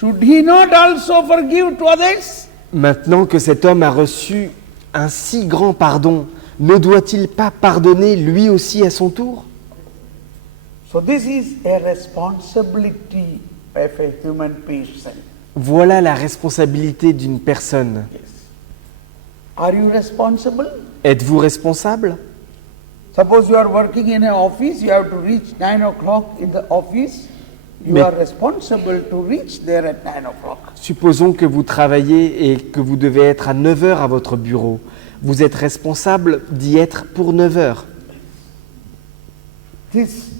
should he not also forgive to others? Maintenant que cet homme a reçu un si grand pardon, ne doit-il pas pardonner lui aussi à son tour? So this is a responsibility of a human person. Voilà la responsabilité d'une personne. Yes. Are you responsible? Êtes-vous responsable? Suppose you are working in an office, you have to reach 9 o'clock in the office. You Mais- are responsible to reach there at 9 o'clock. Supposons que vous travaillez et que vous devez être à 9 heures à votre bureau. Vous êtes responsable d'y être pour 9 heures. This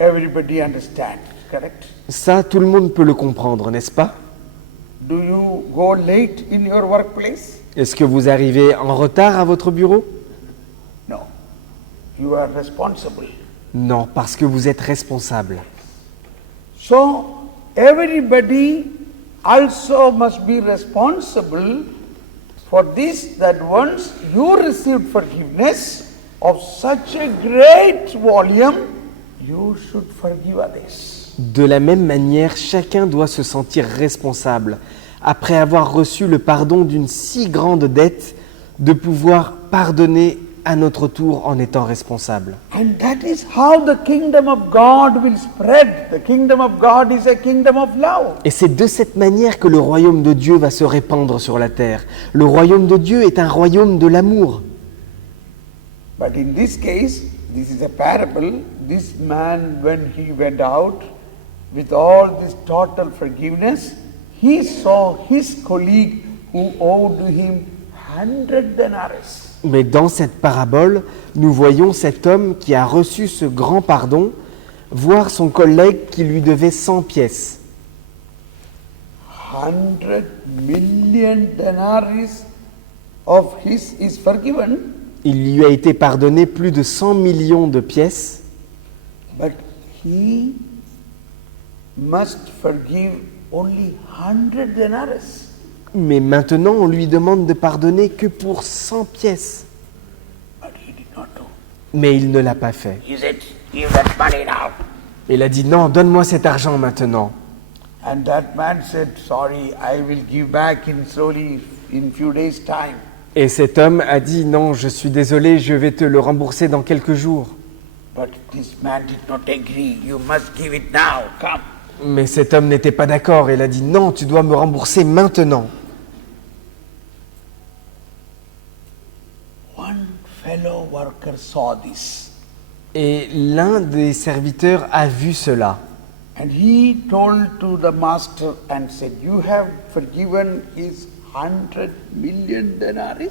everybody understands, correct? Ça, tout le monde peut le comprendre, n'est-ce pas? Do you go late in your workplace? Est-ce que vous arrivez en retard à votre bureau? No. You are responsible. Non, parce que vous êtes responsable. So everybody also must be responsible for this, that once you received forgiveness of such a great volume, you should forgive others. De la même manière, chacun doit se sentir responsable, après avoir reçu le pardon d'une si grande dette, de pouvoir pardonner à notre tour en étant responsable. And that is how the kingdom of God will spread. The kingdom of God is a kingdom of love. Et c'est de cette manière que le royaume de Dieu va se répandre sur la terre. Le royaume de Dieu est un royaume de l'amour. But in this case, this is a parable. This man, when he went out with all this total forgiveness, he saw his colleague who owed him 100 denarii. Mais dans cette parabole, nous voyons cet homme qui a reçu ce grand pardon, voir son collègue qui lui devait 100 pièces. 100 million denarii of his is forgiven, Il lui a été pardonné plus de 100 millions de pièces, but he must forgive only 100 denarii. mais maintenant on lui demande de pardonner que pour 100 pièces. But he did not do. Mais il ne l'a pas fait. He said, give that money now. Il a dit non, donne-moi cet argent maintenant. And that man said, sorry, I will give back in slowly in few days' time. Et cet homme a dit non, je suis désolé, je vais te le rembourser dans quelques jours. But this man did not agree. You must give it now. Come. Mais cet homme n'était pas d'accord. Il a dit non, tu dois me rembourser maintenant. One fellow worker saw this. Et l'un des serviteurs a vu cela. And he told to the master and said, you have forgiven his 100 million denarii,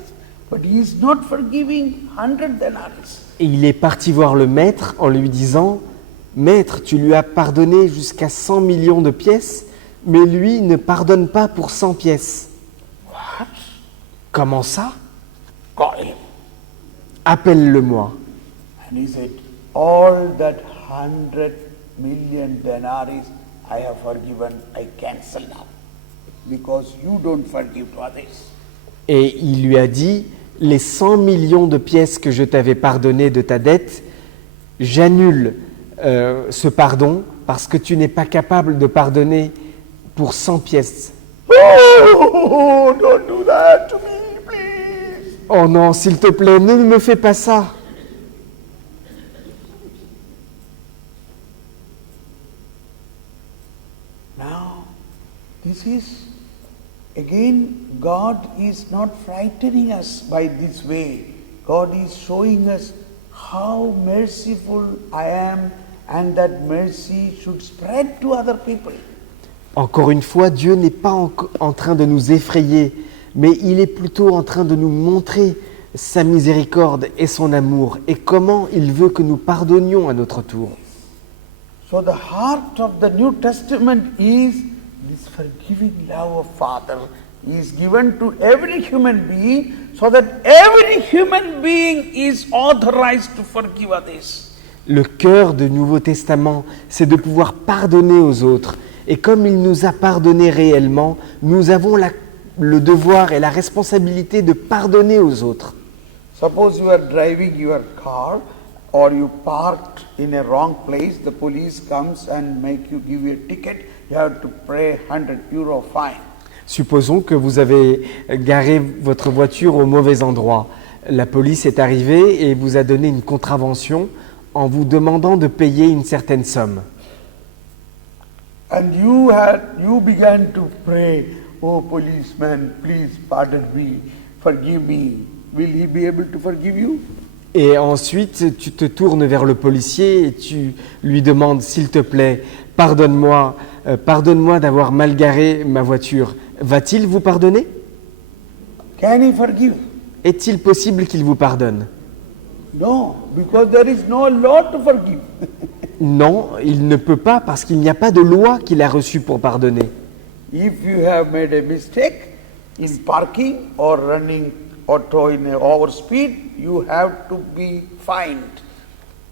but he is not forgiving 100 denarii. Et il est parti voir le maître en lui disant « Maître, tu lui as pardonné jusqu'à 100 millions de pièces, mais lui ne pardonne pas pour 100 pièces. What? » Comment ça? Call him. Appelle-le-moi. And he said, all that 100 million denarii I have forgiven, I cancel now. Because you don't forgive to others. Et il lui a dit « Les 100 millions de pièces que je t'avais pardonnées de ta dette, j'annule ce pardon parce que tu n'es pas capable de pardonner pour 100 pièces. » Oh, don't do that to me, please. Oh non, s'il te plaît, ne me fais pas ça. Now, this is, again, God is not frightening us by this way. God is showing us how merciful I am and that mercy should spread to other people. Encore une fois, Dieu n'est pas en train de nous effrayer, mais il est plutôt en train de nous montrer sa miséricorde et son amour et comment il veut que nous pardonnions à notre tour. So the heart of the New Testament is this forgiving love of Father is given to every human being so that every human being is authorized to forgive others. Le cœur du Nouveau Testament, c'est de pouvoir pardonner aux autres. Et comme il nous a pardonné réellement, nous avons le devoir et la responsabilité de pardonner aux autres. Suppose you are driving your car or you parked in a wrong place, the police comes and make you give a ticket, you have to pay €100 fine. Supposons que vous avez garé votre voiture au mauvais endroit. La police est arrivée et vous a donné une contravention en vous demandant de payer une certaine somme. And you began to pray, "Oh policeman, please pardon me, forgive me." Will he be able to forgive you? Et ensuite, tu te tournes vers le policier et tu lui demandes, s'il te plaît, pardonne-moi d'avoir mal garé ma voiture. Va-t-il vous pardonner? Can he forgive? Est-il possible qu'il vous pardonne? No, because there is no law to forgive. Non, il ne peut pas parce qu'il n'y a pas de loi qu'il a reçue pour pardonner. If you have made a mistake in parking or running auto in a overspeed, you have to be fined.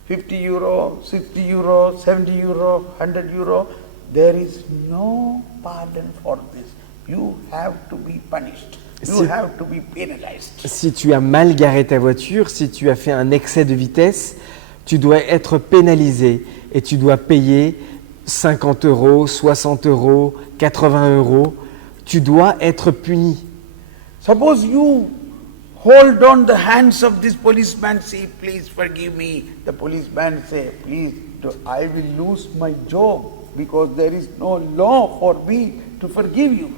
€50, €60, €70, €100. There is no pardon for this. You have to be punished. You have to be penalized. Si tu as mal garé ta voiture, si tu as fait un excès de vitesse, tu dois être pénalisé et tu dois payer 50 €, 60 €, 80 €. Tu dois être puni. Suppose you hold on the hands of this policeman, say, "Please forgive me." The policeman say, "Please, I will lose my job because there is no law for me to forgive you."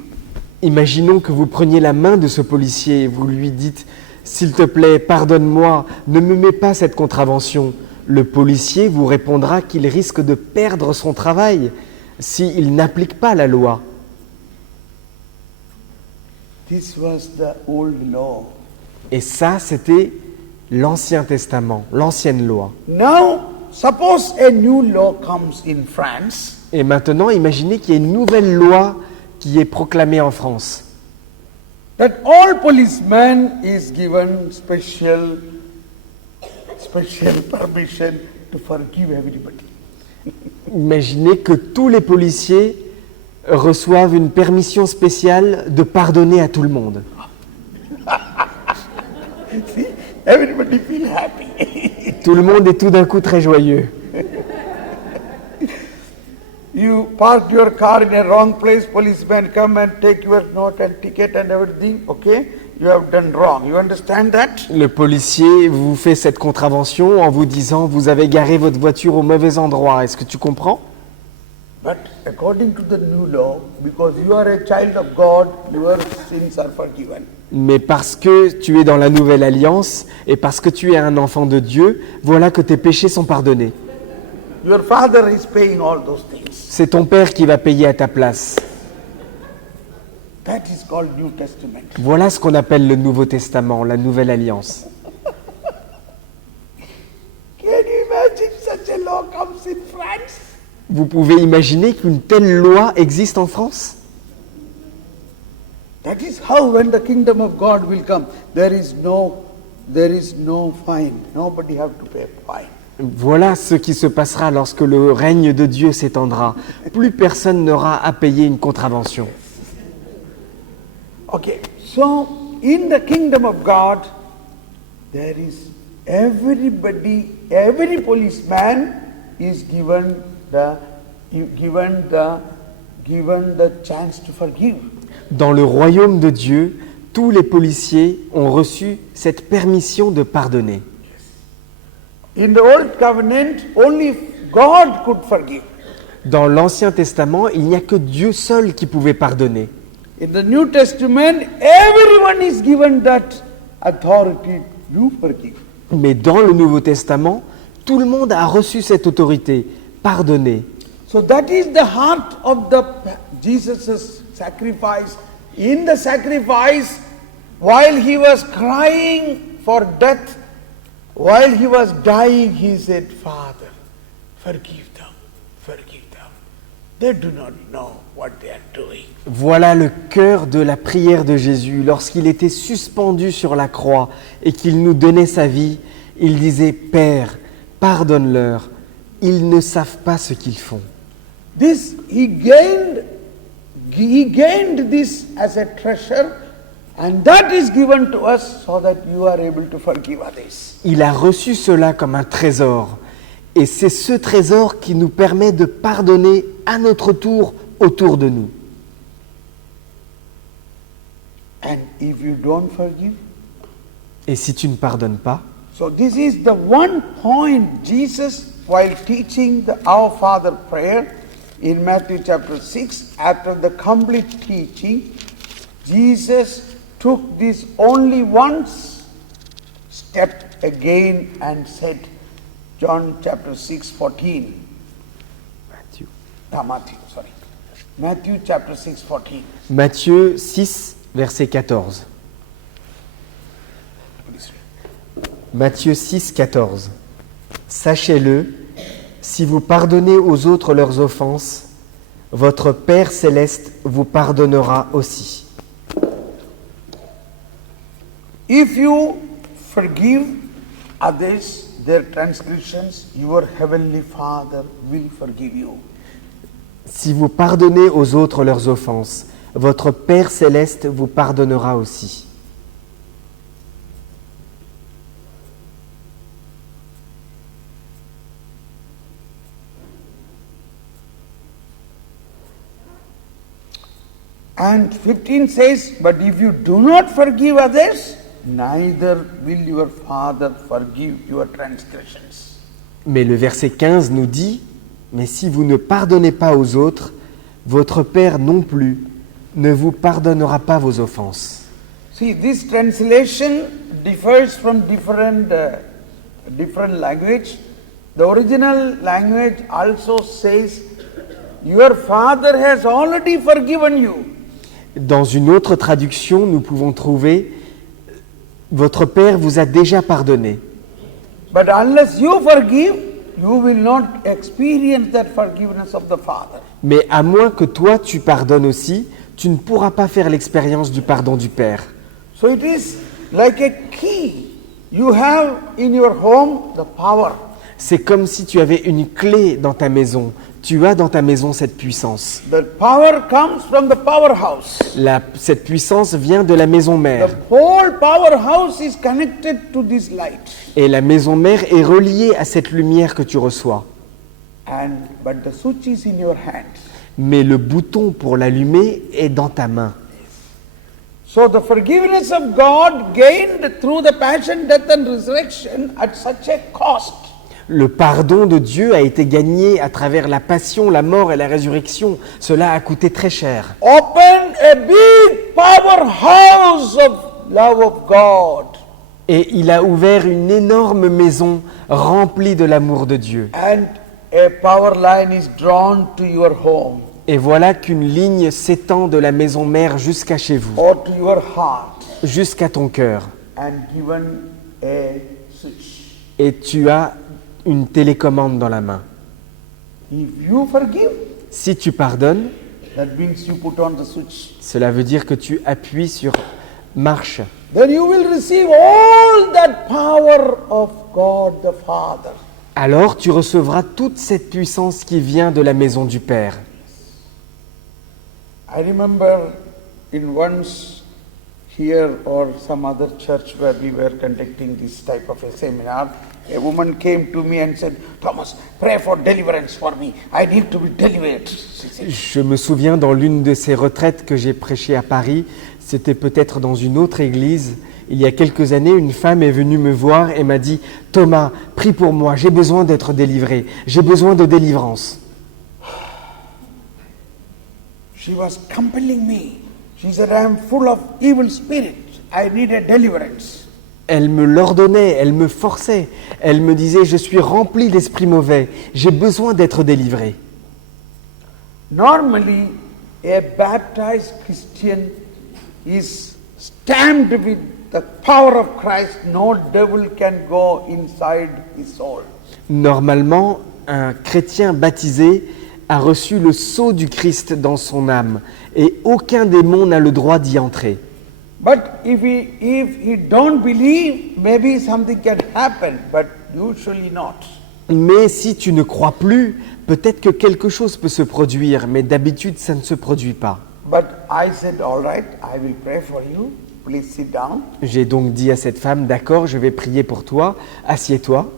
Imaginons que vous preniez la main de ce policier et vous lui dites « S'il te plaît, pardonne-moi, ne me mets pas cette contravention ». Le policier vous répondra qu'il risque de perdre son travail s'il n'applique pas la loi. This was the old law. Et ça, c'était l'Ancien Testament, l'ancienne loi. Now, suppose a new law comes in France. Et maintenant, imaginez qu'il y ait une nouvelle loi qui est proclamée en France. That all policemen is given special permission to forgive everybody. Imaginez que tous les policiers reçoivent une permission spéciale de pardonner à tout le monde. See, everybody feel happy. Tout le monde est tout d'un coup très joyeux. You park your car in a wrong place, policeman come and take your note and ticket and everything, okay? You have done wrong. You understand that? Le policier vous fait cette contravention en vous disant « Vous avez garé votre voiture au mauvais endroit ». Est-ce que tu comprends? But according to the new law, because you are a child of God, your sins are forgiven. Mais parce que tu es dans la nouvelle alliance et parce que tu es un enfant de Dieu, voilà que tes péchés sont pardonnés. Your father is paying all those things. C'est ton père qui va payer à ta place. That is called New Testament. Voilà ce qu'on appelle le Nouveau Testament, la nouvelle alliance. Can you imagine such a law comes in France? Vous pouvez imaginer qu'une telle loi existe en France? That is how when the kingdom of God will come, there is no fine. Nobody have to pay a fine. Voilà ce qui se passera lorsque le règne de Dieu s'étendra. Plus personne n'aura à payer une contravention. Okay, so in the kingdom of God, there is every policeman is given the chance to forgive. Dans le royaume de Dieu, tous les policiers ont reçu cette permission de pardonner. In the old covenant, only God could forgive. Dans l'Ancien Testament, il n'y a que Dieu seul qui pouvait pardonner. In the New Testament, everyone is given that authority to forgive. Mais dans le Nouveau Testament, tout le monde a reçu cette autorité, pardonner. So that is the heart of Jesus' sacrifice. In the sacrifice, while he was crying for death, while he was dying, he said, "Father, forgive them, forgive them. They do not know what they are doing." Voilà le cœur de la prière de Jésus. Lorsqu'il était suspendu sur la croix et qu'il nous donnait sa vie, il disait « Père, pardonne-leur, ils ne savent pas ce qu'ils font ». This he gained this as a treasure, and that is given to us so that you are able to forgive others. Il a reçu cela comme un trésor. Et c'est ce trésor qui nous permet de pardonner à notre tour autour de nous. And if you don't forgive, Et si tu ne pardonnes pas, so this is the one point Jesus, while teaching the Our Father prayer in Matthew chapter 6, after the complete teaching, Jesus took this only once, stepped again and said, John chapter 6:14. Matthieu. Matthew chapter 6:14. Matthieu 6, verset 14. Please read. Matthieu 6, 14. Sachez-le, si vous pardonnez aux autres leurs offenses, votre Père céleste vous pardonnera aussi. If you forgive others their transgressions, your heavenly Father will forgive you. Si vous pardonnez aux autres leurs offenses, votre Père céleste vous pardonnera aussi. And 15 says, but if you do not forgive others, neither will your Father forgive your transgressions. Mais le verset 15 nous dit, mais si vous ne pardonnez pas aux autres, votre Père non plus ne vous pardonnera pas vos offenses. See, this translation differs from different language. The original language also says, your Father has already forgiven you. Dans une autre traduction, nous pouvons trouver « Votre Père vous a déjà pardonné. But unless you forgive, you will not experience that forgiveness of the Father. » Mais à moins que toi tu pardonnes aussi, tu ne pourras pas faire l'expérience du pardon du Père. So it is like a key. You have in your home the power. C'est comme si tu avais une clé dans ta maison. Tu as dans ta maison cette puissance. The power comes from the powerhouse. Cette puissance vient de la maison mère. The whole powerhouse is connected to this light. Et la maison mère est reliée à cette lumière que tu reçois. But the switch is in your hand. Mais le bouton pour l'allumer est dans ta main. So the forgiveness of God gained through the passion, death and resurrection at such a cost. Le pardon de Dieu a été gagné à travers la passion, la mort et la résurrection. Cela a coûté très cher. Open a big powerhouse of love of God. Et il a ouvert une énorme maison remplie de l'amour de Dieu. And a power line is drawn to your home. Et voilà qu'une ligne s'étend de la maison mère jusqu'à chez vous, Or to your heart. jusqu'à ton cœur. And given a switch. Et tu as une télécommande dans la main. If you forgive, Si tu pardonnes, that means you put on the switch. cela veut dire que tu appuies sur marche. Then you will receive all that power of God the Father. Alors tu recevras toute cette puissance qui vient de la maison du Père. I remember in once here or some other church where we were conducting this type of a seminar, a woman came to me and said, Thomas, pray for deliverance for me. I need to be delivered. She said. Je me souviens dans l'une de ces retraites que j'ai prêchées à Paris, c'était peut-être dans une autre église. Il y a quelques années, une femme est venue me voir et m'a dit « Thomas, prie pour moi, j'ai besoin d'être délivré, j'ai besoin de délivrance. » She was compelling me. She said, I am full of evil spirit. I need a deliverance. Elle me l'ordonnait, elle me forçait. Elle me disait « Je suis rempli d'esprits mauvais, j'ai besoin d'être délivré. » Normally, a baptized Christian is stamped with the power of Christ. No devil can go inside his soul. Normalement, un chrétien baptisé a reçu le sceau du Christ dans son âme et aucun démon n'a le droit d'y entrer. But if he don't believe, maybe something can happen, but usually not. Mais si tu ne crois plus, peut-être que quelque chose peut se produire, mais d'habitude ça ne se produit pas. But I said, all right, I will pray for you. Please sit down. J'ai donc dit à cette femme, d'accord, je vais prier pour toi, assieds-toi.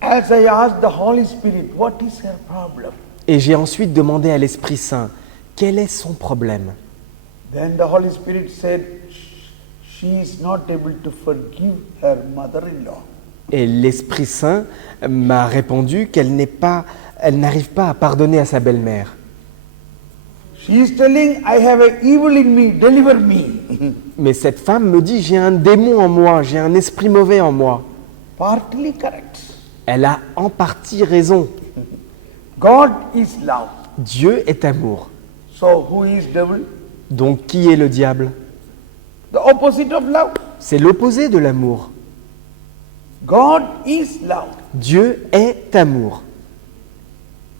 As I asked the Holy Spirit, what is her problem? Et j'ai ensuite demandé à l'Esprit Saint, Quel est son problème? Then the Holy Spirit said, she is not able to forgive her mother-in-law. Et l'Esprit Saint m'a répondu qu'elle n'arrive pas à pardonner à sa belle-mère. She is telling, I have an evil in me, deliver me. Mais cette femme me dit, j'ai un démon en moi, j'ai un esprit mauvais en moi. Partly correct. Elle a en partie raison. God is love. Dieu est amour. So who is devil? Donc qui est le diable? The opposite of love. C'est l'opposé de l'amour. God is love. Dieu est amour.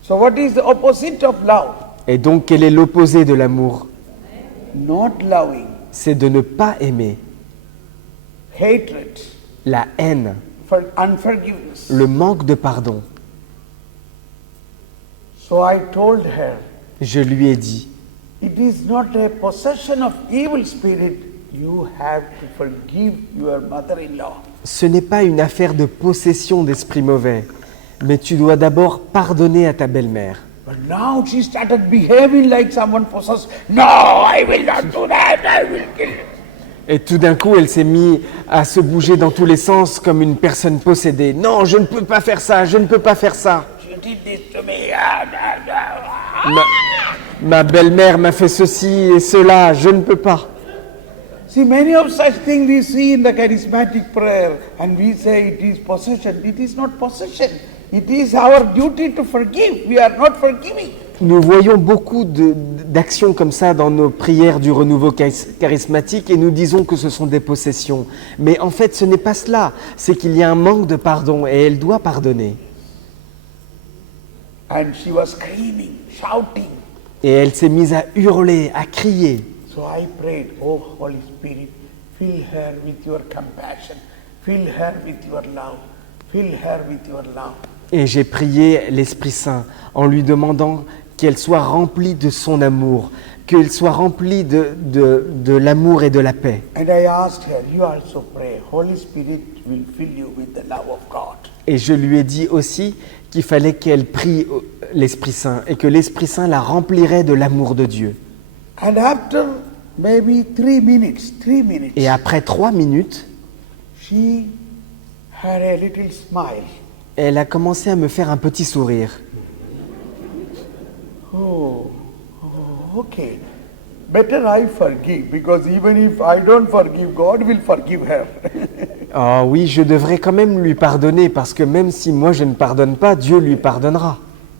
So what is the opposite of love? Et donc quel est l'opposé de l'amour? Not loving. C'est de ne pas aimer. Hatred. La haine, Unforgiveness. le manque de pardon. So I told her, Je lui ai dit, it is not a possession of evil spirit. You have to forgive your mother-in-law. ce n'est pas une affaire de possession d'esprit mauvais, mais tu dois d'abord pardonner à ta belle-mère. But now she started behaving like someone possessed. No, I will not do that. I will kill you. Et tout d'un coup, elle s'est mise à se bouger dans tous les sens comme une personne possédée. Non, je ne peux pas faire ça, je ne peux pas faire ça. She did this to me. Ah. Ma belle-mère m'a fait ceci et cela, je ne peux pas. See, many of such things we see in the charismatic prayer, and we say it is possession. It is not possession. It is our duty to forgive. We are not forgiving. Nous voyons beaucoup d'actions comme ça dans nos prières du renouveau charismatique et nous disons que ce sont des possessions. Mais en fait, ce n'est pas cela. C'est qu'il y a un manque de pardon et elle doit pardonner. And she was screaming, shouting. Et elle s'est mise à hurler, à crier. So I prayed, oh Holy Spirit, fill her with your compassion, fill her with your love, fill her with your love. Et j'ai prié l'Esprit Saint en lui demandant qu'elle soit remplie de son amour, qu'elle soit remplie de l'amour et de la paix. And I asked her, you also pray, Holy Spirit will fill you with the love of God. Et je lui ai dit aussi qu'il fallait qu'elle prie l'Esprit Saint et que l'Esprit Saint la remplirait de l'amour de Dieu. And after maybe 3 minutes, Et après 3 minutes, she had a little smile. elle a commencé à me faire un petit sourire. Oh, okay. Better I forgive, because even if I don't forgive, God will forgive her. Oh oui, je devrais quand même lui pardonner parce que même si moi je ne pardonne pas, Dieu lui pardonnera.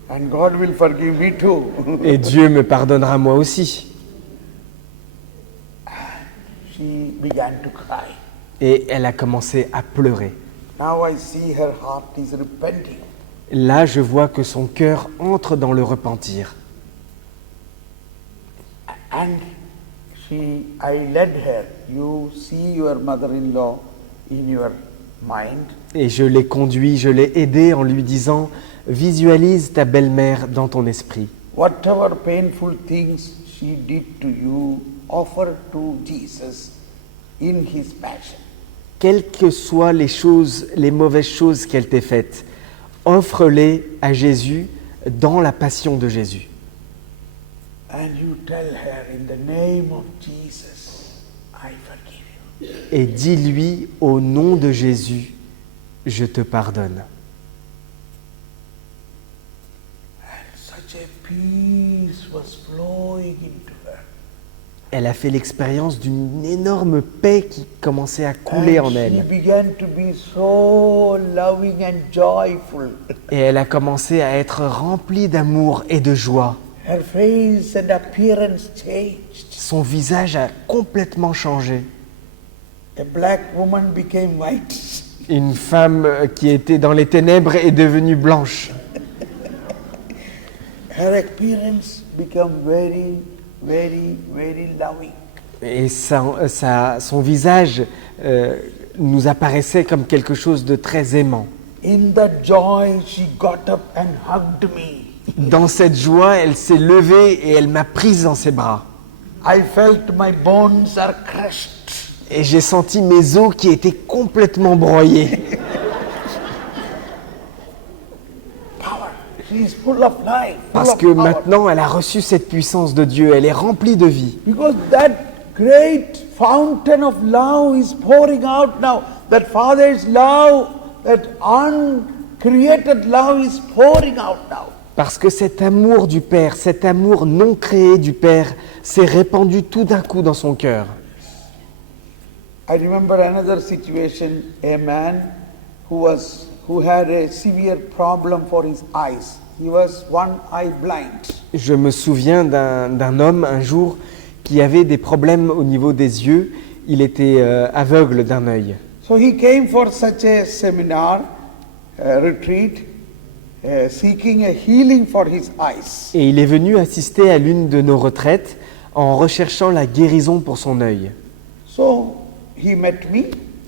And God will forgive me too. Et Dieu me pardonnera moi aussi. She began to cry. Et elle a commencé à pleurer. Now I see her heart is repenting. Là, je vois que son cœur entre dans le repentir. And I led her. You see your mother-in-law in your mind. Et je l'ai conduit, je l'ai aidé en lui disant « Visualise ta belle-mère dans ton esprit. Whatever painful things she did to you, offer to Jesus in his passion. Quelles que soient les choses, les mauvaises choses qu'elle t'ait faites, offre-les à Jésus dans la passion de Jésus. And you tell her, in the name of Jesus, I forgive you. Et dis-lui au nom de Jésus, je te pardonne. And such a peace was flowing into her. Elle a fait l'expérience d'une énorme paix qui commençait à couler en And she elle. began to be so loving and joyful. Et elle a commencé à être remplie d'amour et de joie. Her face and appearance changed. Son visage a complètement changé. A black woman became white. Une femme qui était dans les ténèbres est devenue blanche. Her appearance became very, very, very loving. Et son visage nous apparaissait comme quelque chose de très aimant. In that joy, she got up and hugged me. Dans cette joie, elle s'est levée et elle m'a prise dans ses bras. I felt my bones are crushed. Et j'ai senti mes os qui étaient complètement broyés. Power. She is full of life, full Parce of que power. maintenant, elle a reçu cette puissance de Dieu, elle est remplie de vie. Because that great fountain of love is pouring out now. That Father's love, that uncreated love is pouring out now. Parce que cet amour du Père, cet amour non créé du Père, s'est répandu tout d'un coup dans son cœur. I remember another situation, a man who had a severe problem for his eyes. He was one eye blind. Je me souviens d'un homme un jour qui avait des problèmes au niveau des yeux. Il était aveugle d'un œil. So he came for such a seminar, retreat, seeking a healing for his eyes. Et il est venu assister à l'une de nos retraites en recherchant la guérison pour son œil. So he met me.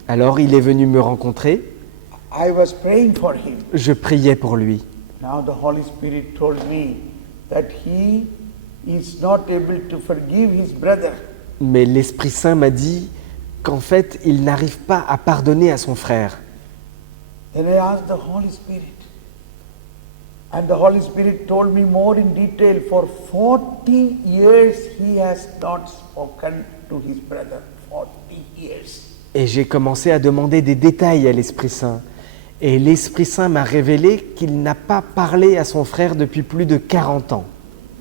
Alors il est venu me rencontrer. I was praying for him. Je priais pour lui. Now the Holy Spirit told me that he is not able to forgive his brother. Mais l'Esprit Saint m'a dit qu'en fait, il n'arrive pas à pardonner à son frère. Then I asked the Holy Spirit. And the Holy Spirit told me more in detail. For 40 years he has not spoken to his brother. 40 years. Et j'ai commencé à demander des détails à l'Esprit Saint. Et l'Esprit Saint m'a révélé qu'il n'a pas parlé à son frère depuis plus de 40 ans.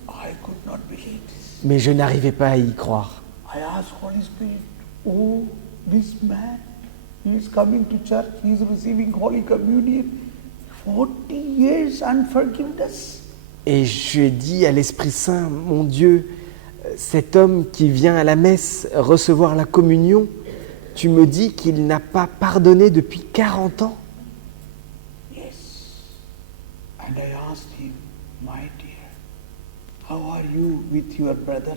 I could not believe this. Mais je n'arrivais pas à y croire. I asked Holy Spirit, oh, this man, he is coming to church, he is receiving Holy Communion. 40 years unforgiveness. Et j'ai dit à l'Esprit Saint, mon Dieu, cet homme qui vient à la messe recevoir la communion, tu me dis qu'il n'a pas pardonné depuis 40 ans. Yes. And I asked him, my dear, how are you with your brother?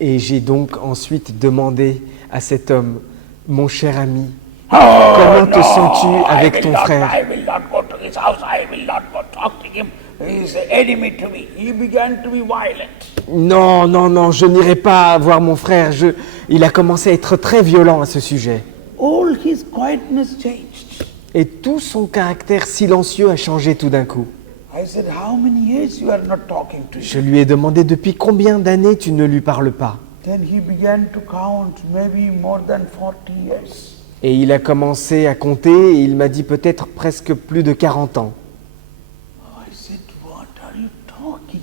Et j'ai donc ensuite demandé à cet homme, mon cher ami, comment te sens-tu avec ton frère? I will not go to his house, I will not go talk to him. He is an enemy to me. He began to be violent. Non, non, non, je n'irai pas voir mon frère. Il a commencé à être très violent à ce sujet. All his quietness changed. Et tout son caractère silencieux a changé tout d'un coup. I said, how many years you are not talking to Je him? lui ai demandé depuis combien d'années tu ne lui parles pas. Then he began to count maybe more than 40 years. Et il a commencé à compter et il m'a dit peut-être presque plus de 40 ans. I said, what are you talking?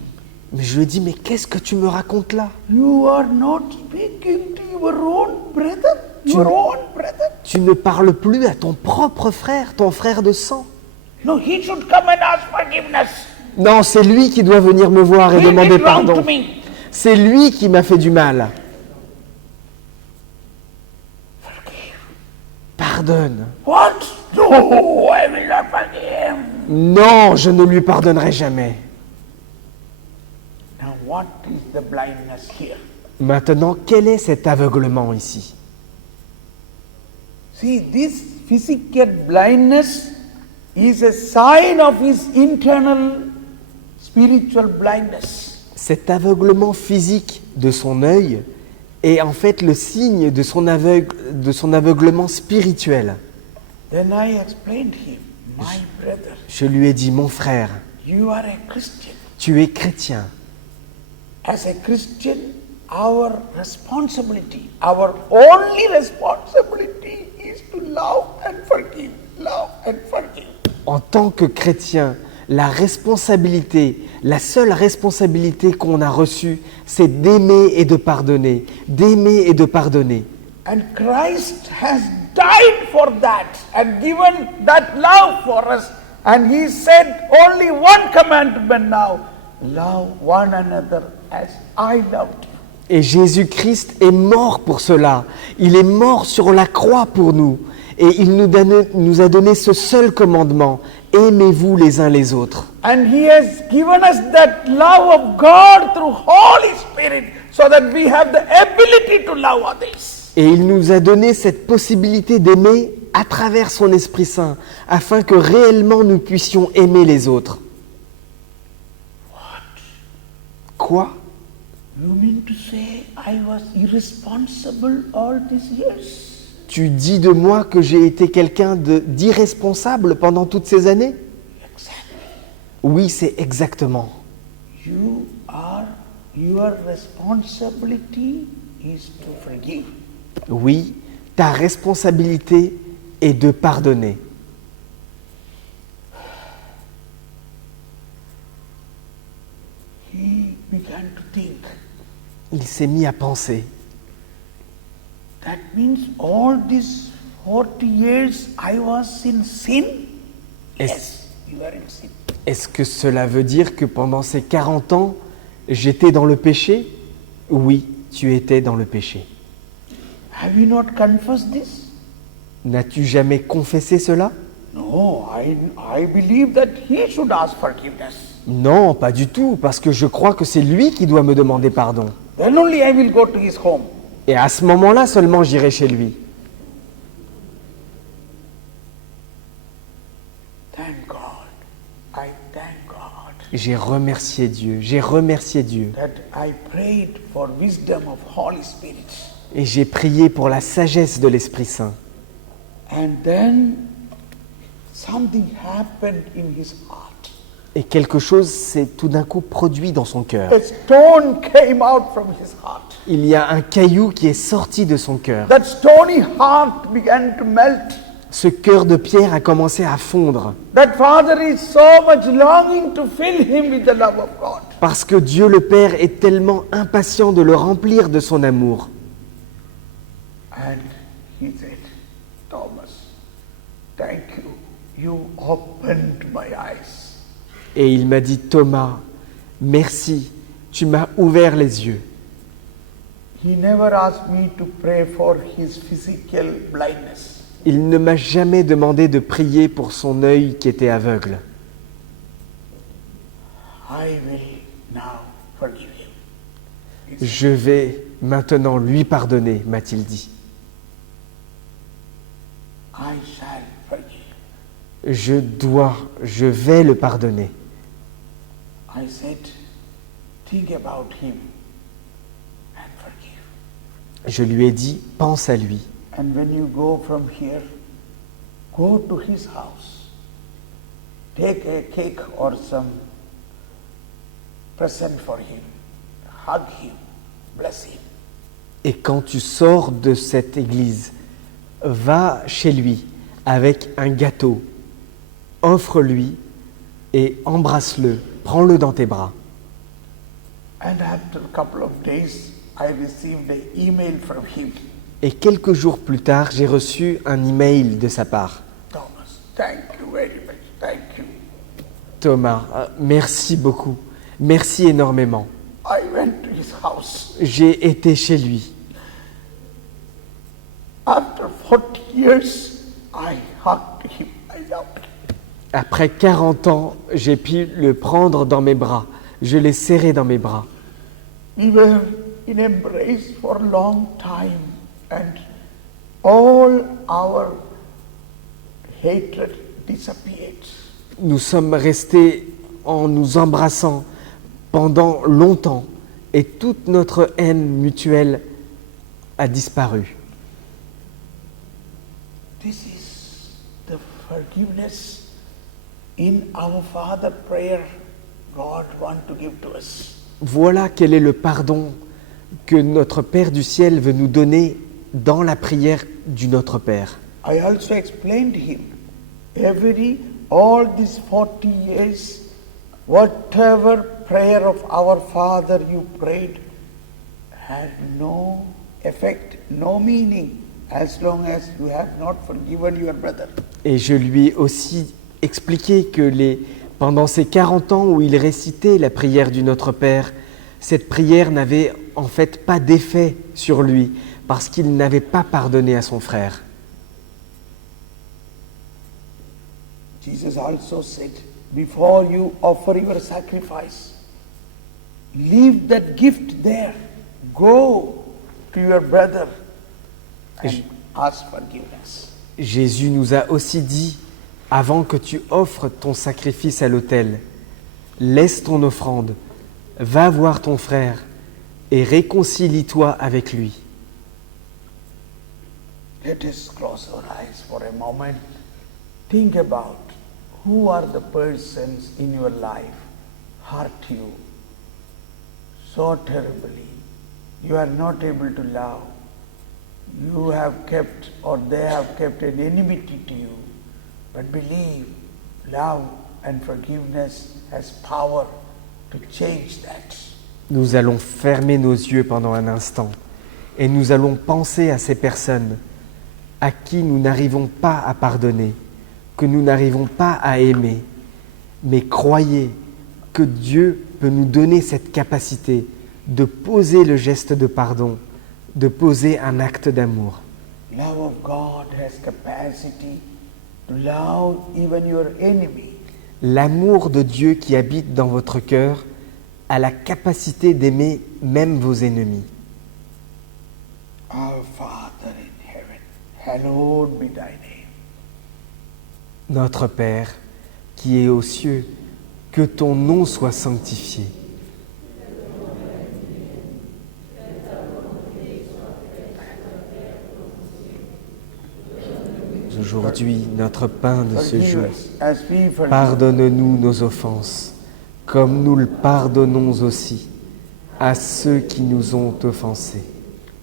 Mais je lui ai dit, mais qu'est-ce que tu me racontes là? You are not speaking to your own brother? Your own brother? Tu ne parles plus à ton propre frère, ton frère de sang. No, he should come and ask forgiveness. Non, c'est lui qui doit venir me voir et He demander did wrong pardon. to me. C'est lui qui m'a fait du mal. Pardonne. What? No, I will not forgive him. Non, je ne lui pardonnerai jamais. Now what is the blindness here? Maintenant, quel est cet aveuglement ici? See, this physical blindness is a sign of his internal spiritual blindness. Cet aveuglement physique de son œil est en fait le signe de son aveuglement spirituel. Then I explained him, my brother, Je lui ai dit, mon frère, you are a Christian. tu es chrétien. As a Christian, our responsibility, our only responsibility is to love and forgive, love and forgive. En tant que chrétien, la seule responsabilité qu'on a reçue, c'est d'aimer et de pardonner, d'aimer et de pardonner. And Christ has died for that and given that love for us. And he said only one commandment now, love one another as I loved you. Et Jésus-Christ est mort pour cela. Il est mort sur la croix pour nous. Et il nous a donné ce seul commandement. Aimez-vous les uns les autres. And he has given us that love of God through Holy Spirit so that we have the ability to love others. Et il nous a donné cette possibilité d'aimer à travers son Esprit Saint, afin que réellement nous puissions aimer les autres. Quoi? You mean to say I was irresponsible all these years? Tu dis de moi que j'ai été quelqu'un d'irresponsable pendant toutes ces années? Exactly. Oui, c'est exactement. Your responsibility is to forgive. Oui, ta responsabilité est de pardonner. He began to think. Il s'est mis à penser. That means all these 40 years I was in sin? Yes, you are in sin. Est-ce que cela veut dire que pendant ces 40 ans, j'étais dans le péché? Oui, tu étais dans le péché. Have you not confessed this? N'as-tu jamais confessé cela? No, I believe that he should ask forgiveness. Non, pas du tout, parce que je crois que c'est lui qui doit me demander pardon. Then only I will go to his home. Et à ce moment-là seulement j'irai chez lui. Thank God. I thank God J'ai remercié Dieu, that I prayed for wisdom of Holy Spirit. et j'ai prié pour la sagesse de l'Esprit Saint. And then something happened in his heart. Et quelque chose s'est tout d'un coup produit dans son cœur. A stone came out from his heart. Il y a un caillou qui est sorti de son cœur. That stony heart began to melt. Ce cœur de pierre a commencé à fondre. That Father is so much longing to fill him with the love of God. Parce que Dieu le Père est tellement impatient de le remplir de son amour. And he said, Thomas, thank you. You opened my eyes. Et il m'a dit, Thomas, merci, tu m'as ouvert les yeux. He never asked me to pray for his physical blindness. Il ne m'a jamais demandé de prier pour son œil qui était aveugle. I will now forgive him. Je vais maintenant lui pardonner, m'a-t-il dit. I shall forgive. Je vais le pardonner. I said, think about him and forgive. Je lui ai dit, pense à lui. And when you go from here, go to his house. Take a cake or some present for him. Hug him. Bless him. Et quand tu sors de cette église, va chez lui avec un gâteau, offre-lui et embrasse-le, prends-le dans tes bras. And after a couple of days, I received an email from him. Et quelques jours plus tard, j'ai reçu un email de sa part. Thomas, thank you very much. Thank you. Thomas, merci beaucoup, merci énormément. I went to his house. J'ai été chez lui. After 40 years, I hugged him. I loved him. Après 40 ans, j'ai pu le prendre dans mes bras. Je l'ai serré dans mes bras. We were in embrace for a long time, and all our hatred disappeared. Nous sommes restés en nous embrassant pendant longtemps et toute notre haine mutuelle a disparu. This is the forgiveness in our Father prayer God wants to give to us. Voilà quel est le pardon que notre Père du ciel veut nous donner dans la prière du Notre Père. I also explained to him, all these 40 years, whatever prayer of our Father you prayed had no effect, no meaning, as long as you have not forgiven your brother. Et je lui ai aussi expliqué que pendant ces 40 ans où il récitait la prière du Notre Père, cette prière n'avait en fait pas d'effet sur lui parce qu'il n'avait pas pardonné à son frère. Jesus also said, before you offer your sacrifice, leave that gift there. Go to your brother and ask forgiveness. Jésus nous a aussi dit, avant que tu offres ton sacrifice à l'autel, laisse ton offrande, va voir ton frère et réconcilie-toi avec lui. Let us close our eyes for a moment. Think about who are the persons in your life hurt you so terribly, you are not able to love. You have kept or they have kept an enmity to you. But believe, love and forgiveness has power to change that. Nous allons fermer nos yeux pendant un instant et nous allons penser à ces personnes à qui nous n'arrivons pas à pardonner, que nous n'arrivons pas à aimer. Mais croyez que Dieu peut nous donner cette capacité de poser le geste de pardon, de poser un acte d'amour. Love of God has capacity to love even your enemy. L'amour de Dieu qui habite dans votre cœur a la capacité d'aimer même vos ennemis. Our Father in heaven, hallowed be thy name. Notre Père, qui es aux cieux, que ton nom soit sanctifié. Aujourd'hui, notre pain de ce Forgive jour. us as we forgive. Pardonne-nous nos offenses, comme nous le pardonnons aussi à ceux qui nous ont offensés.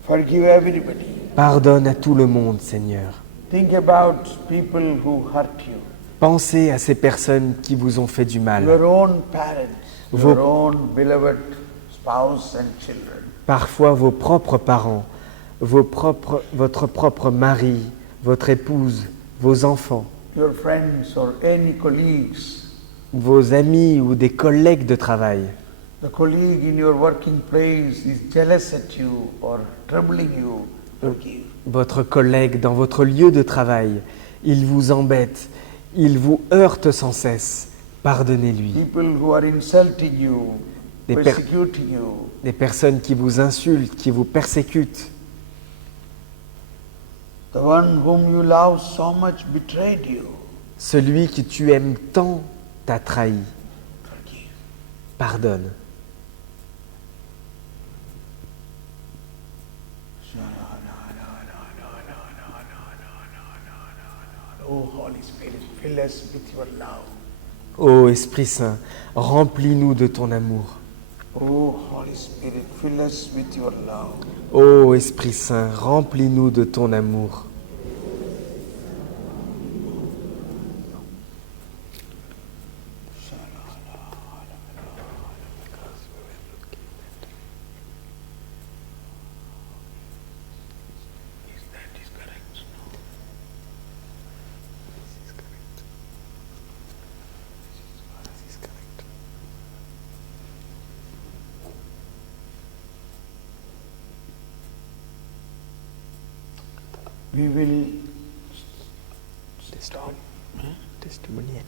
Forgive everybody. Pardonne à tout le monde, Seigneur. Think about people who hurt you. Pensez à ces personnes qui vous ont fait du mal. Your own parents, Vos- your own beloved spouse and children. Parfois vos propres parents, votre propre mari, votre épouse, vos enfants, Your friends or any colleagues. vos amis ou des collègues de travail. The colleague in your working place is jealous at you or troubling you. Forgive. Votre collègue dans votre lieu de travail, il vous embête, il vous heurte sans cesse. Pardonnez-lui. People who are insulting you, Des per- persecuting you. Des personnes qui vous insultent, qui vous persécutent. The one whom you love so much betrayed you. Celui que tu aimes tant t'a trahi. Forgive. Pardonne. Oh Holy Spirit, fill us with your love. Ô Esprit Saint, remplis-nous de ton amour. Oh Holy Spirit, fill us with your love. Ô Esprit Saint, remplis-nous de ton amour. That is correct. We will stop. Testimonial.